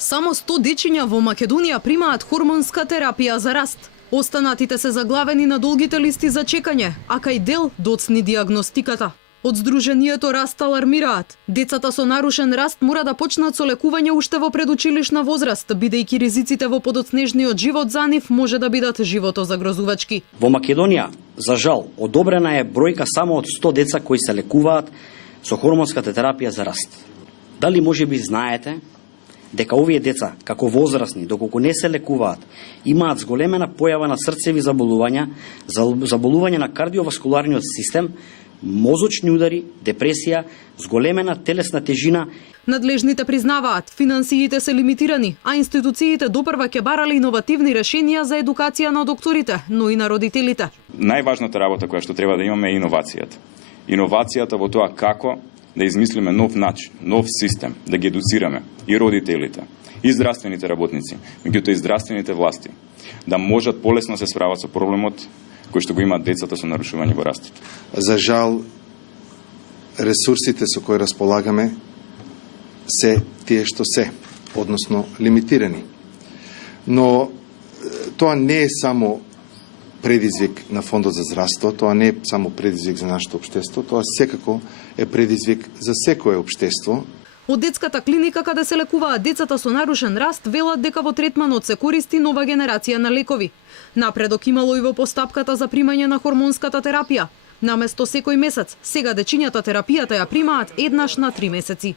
Само 100 дечиња во Македонија примаат хормонска терапија за раст. Останатите се заглавени на долгите листи за чекање, а кај дел доцни диагностиката. Од Сдруженијето Раст алармираат. Децата со нарушен раст мора да почнат со лекување уште во предучилишна возраст, бидејќи ризиците во подоцнежниот живот за нив може да бидат животозагрозувачки. Во Македонија, за жал, одобрена е бројка само од 100 деца кои се лекуваат со хормонската терапија за раст. Дали можеби знаете дека овие деца, како возрастни, доколку не се лекуваат, имаат зголемена појава на срцеви заболувања, заболување на кардиоваскуларниот систем, мозочни удари, депресија, зголемена телесна тежина. Надлежните признаваат, финансиите се лимитирани, а институциите допрва ќе барале иновативни решенија за едукација на докторите, но и на родителите. Најважната работа која што треба да имаме е иновацијата. Иновацијата во тоа како да измислиме нов начин, нов систем, да ги едуцираме и родителите, и здравствените работници, меѓутоа и здравствените власти, да можат полесно се справат со проблемот кој што го имаат децата со нарушување во растот. За жал, ресурсите со кои располагаме се тие што се, односно лимитирани. Но тоа не е само предизвик на Фондот за здравство, тоа не е само предизвик за нашето општество, тоа секако е предизвик за секое општество. Од детската клиника каде се лекуваат децата со нарушен раст велат дека во третманот се користи нова генерација на лекови. Напредок имало и во постапката за примање на хормонската терапија. Наместо секој месец, сега дечињата терапијата ја примаат еднаш на 3 месеци.